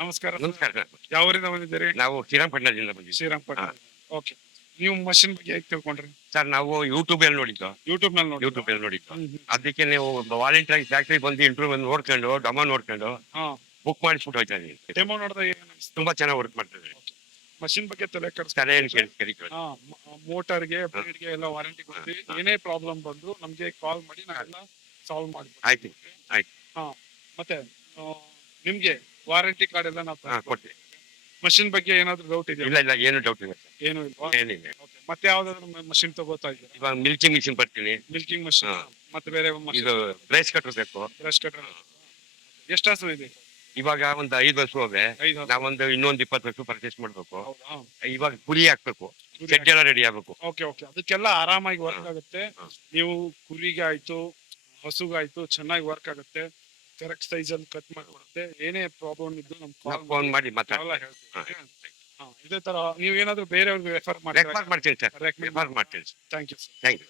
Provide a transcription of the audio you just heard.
ನಮಸ್ಕಾರ. ನಮಸ್ಕಾರ ಸರ್. ಯಾವ ಊರಿಂದ ಬಂದಿದ್ದೀರಿ? ನಾವು ಶ್ರೀರಂಗಪಟ್ಟಣದಿಂದ ಬಂದಿದ್ದೀವಿ. ಶ್ರೀರಂಗಪಟ್ಟಣ. ಹಾ. ಓಕೆ. ನೀವು ಮಷಿನ್ ಬಗ್ಗೆ ಹೇಗೆ ತಿಳ್ಕೊಂಡ್ರಿ? ಸರ್ ನಾವು ಯೂಟ್ಯೂಬ್ ಅಲ್ಲಿ ನೋಡಿದ್ದು. ಯೂಟ್ಯೂಬ್ ನಲ್ಲಿ ನೋಡಿ. ಯೂಟ್ಯೂಬ್ ಅಲ್ಲಿ ನೋಡಿದ್ದು. ಅದಕ್ಕೆ ನೀವು ವಾಲಂಟಿಯರ್ ಆಗಿ ಫ್ಯಾಕ್ಟ್ರಿ ಬಂದು ಇಂಟರ್ವ್ಯೂ ಬಂದು ನೋಡ್ಕೊಂಡು ಡಮೋ ನೋಡ್ಕೊಂಡು ಹಾ. ಬುಕ್ ಮಾಡಿಸ್ಬಿಟ್ಟು ಹೋಯ್ತಾ ಇದೀನಿ. ಡೆಮೋ ನೋಡಿದಾಗ ಏನ್ ಅನಿಸ್ತು? ತುಂಬಾ ಚೆನ್ನಾಗಿ ವರ್ಕ್ ಮಾಡ್ತದೆ. ಮಷಿನ್ ಬಗ್ಗೆ ತಲೆ ಸರಿ ಏನು ಕೆಡಿಸ್ಕೊಂಡ್ರೆ ಕೇಳಿ ಹಾ, ಮೋಟರ್ಗೆ ಬ್ಲೇಡ್ಗೆ ಎಲ್ಲ ವಾರಂಟಿ ಕೊಡ್ತೀವಿ. ಹಾ. ಏನೇ ಪ್ರಾಬ್ಲಮ್ ಬಂದ್ರು ನಮ್ಗೆ ಕಾಲ್ ಮಾಡಿ ನಾವೆಲ್ಲ ಸಾಲ್ವ್ ಮಾಡ್ತೀವಿ. ಆಯ್ತು ಆಯ್ತು. ಹಾ. ಮತ್ತೆ ನಿಮ್ಗೆ ವಾರಂಟಿ ಕಾರ್ಡ್ ಎಲ್ಲ ನಾವು ಕೊಡ್ತೀವಿ. ಮಷಿನ್ ಬಗ್ಗೆ ಏನಾದ್ರು ಡೌಟ್ ಇದೆಯಾ? ಇಲ್ಲ ಏನು ಡೌಟ್ ಇಲ್ಲ ಸರ್. ಏನು ಇಲ್ವಾ? ಏನಿಲ್ಲ. Okay. ಮತ್ತೆ ಯಾವ್ದಾದ್ರು ಮಷಿನ್ ತಗೋತಾ ಇದ್ದೀರಾ? ಇವಾಗ ಮಿಲ್ಕಿಂಗ್ ಮಿಷಿನ್ ಬರ್ತೀನಿ. ಮಿಲ್ಕಿಂಗ್ ಮಷಿನ್ ಹಾ. ಮತ್ತೆ ಬೇರೆ ಇದು ಬ್ರೇಸ್ ಕಟ್ಟರ್ ಬೇಕು. Brush cutter. ಎಷ್ಟು ಹಸು ಇದೆ? ಇವಾಗ ಒಂದು 5 ವರ್ಷ ಹೋವೆ. 5 ಹಸು. ನಾವೊಂದು ಇನ್ನೊಂದು 20 ವರ್ಷ ಪರ್ಚೇಸ್ ಮಾಡ್ಬೇಕು. ಹೌದಾ? ಇವಾಗ ಕುರಿ ಹಾಕ್ಬೇಕು. ಶೆಡ್ ಎಲ್ಲ ರೆಡಿ ಆಗ್ಬೇಕು. Okay okay. ಅದಕ್ಕೆಲ್ಲ ಆರಾಮಾಗಿ ವರ್ಕ್ ಆಗುತ್ತೆ. ಹಾ. ನೀವು ಕುರಿಗೆ ಆಯ್ತು, ಹಸುಗಾಯ್ತು ಚೆನ್ನಾಗಿ ವರ್ಕ್ ಆಗುತ್ತೆ. ಕರೆಕ್ಟ್ ಸೈಜ್ ಅಲ್ಲಿ ಕಟ್ ಮಾಡ್ಕೊಡುತ್ತೆ. ಏನೇ ಪ್ರಾಬ್ಲಮ್ ಇದ್ದು ನಮ್ಗೆ ಫೋನ್ ಮಾಡಿ ಎಲ್ಲ ಮಾತಾಡ್ತೀನಿ. ಹೇಳ್ತೀವಿ. ಹಾ, ಇದೇ ತರ ನೀವೇನಾದ್ರೂ ಬೇರೆಯವ್ರಿಗೆ ರೆಫರ್ ಮಾಡಿ ರೆಫರ್ ಮಾಡ್ತೀನಿ ಸರ್. ರೆಫರ್ ಮಾಡ್ತೀನಿ. Thank you sir. Thank you.